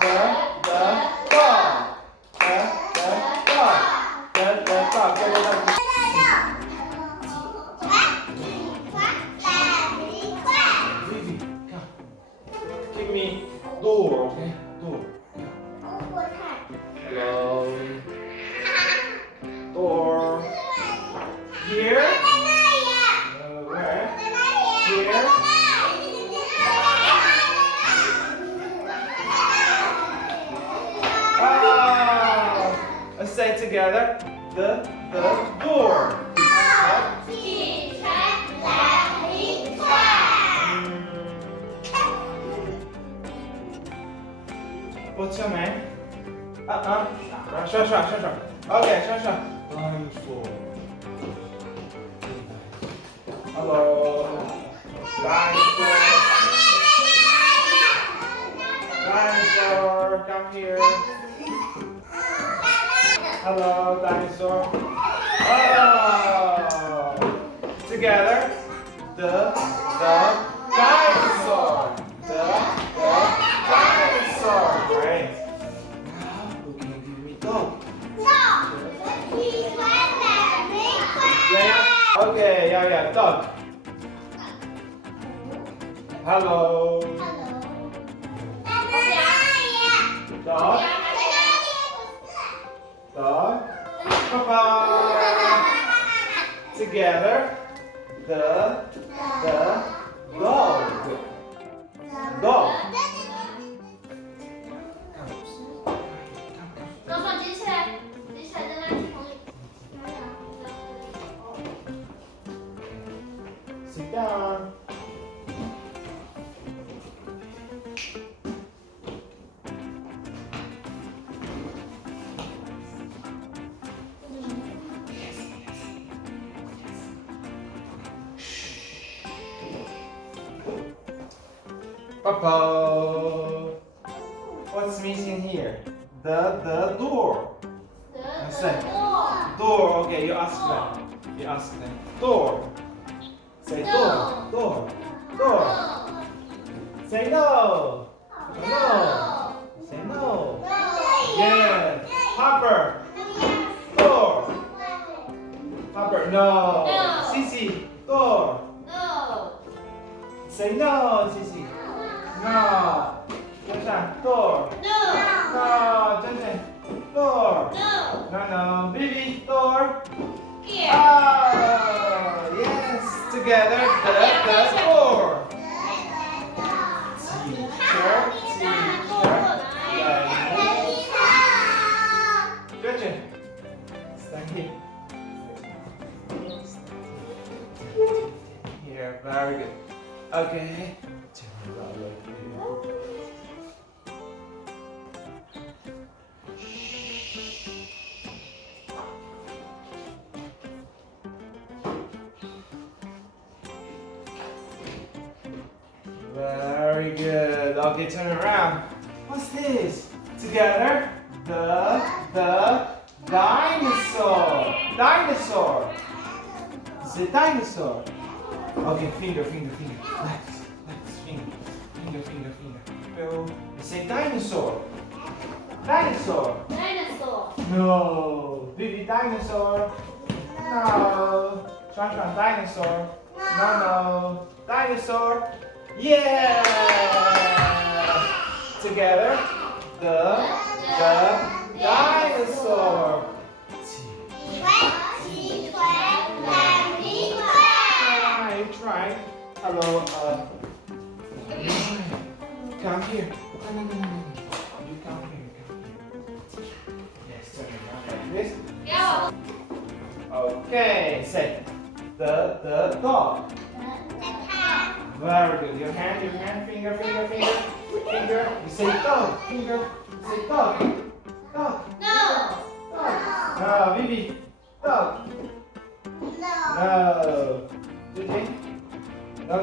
dog. The dog. Vivi, come. Give me door, okay? Door. Hello. Door. Here. Where? Here. Let's say it together. The door. What's your name? Sure. Okay, sure. Dinosaur. Hello. Dinosaur, come here. Hello, dinosaur. Oh. Together. The dinosaur. The dinosaur. Great. Now who can give me dog? Okay, yeah, dog. Hello. Dog. Dog. Papa. Together. The dog. Dog. 把手举起来，举起来在那去棚里。 Sit down. Papa. What's missing here? The door. Say door. Okay, you ask them. Door. Say door. Say no. No. Say no. Yeah. Hopper. Door. Hopper. No. Sissy. Door. Say no, Sissy. No. Jashan. Door. No. Jashan. Door. No. Baby. Door. Oh, yes. Together. The door. Teacher. Gretchen. Stand here. Here. Very good. Okay. Turn around like this. Very good. Okay, turn around. What's this? Together, the dinosaur. Dinosaur. The dinosaur. Okay, finger. Let's finger. Go. Say dinosaur. Dinosaur. No. Vivi dinosaur. No. Shan dinosaur. No. Dinosaur. Yeah! Together, the dinosaur. Try. Hello. Come here. No. You come here. Yes, turn around like this. Okay. Say the dog. Very good. Your hand, finger. You say dog, finger. You say dog. No, Vivi. Dog. No. Gigi. No.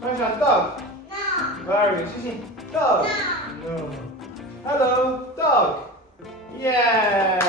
Sunshine, dog. Very good. Gigi. Dog. No. Hello, dog. Yeah.